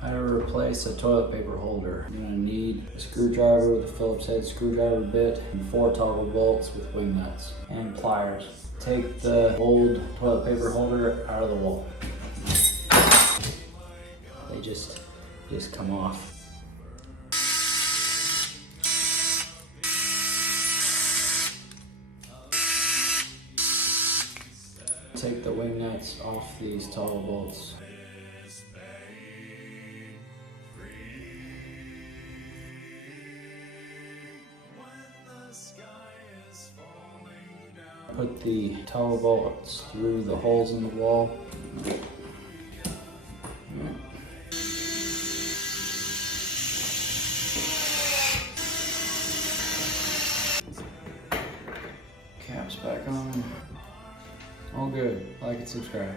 How to replace a toilet paper holder. You're gonna need a screwdriver with a Phillips head screwdriver bit and 4 toggle bolts with wing nuts and pliers. Take the old toilet paper holder out of the wall. They just come off. Take the wing nuts off these toggle bolts. Put the toggle bolts through the holes in the wall. Caps back on. All good. Like and subscribe.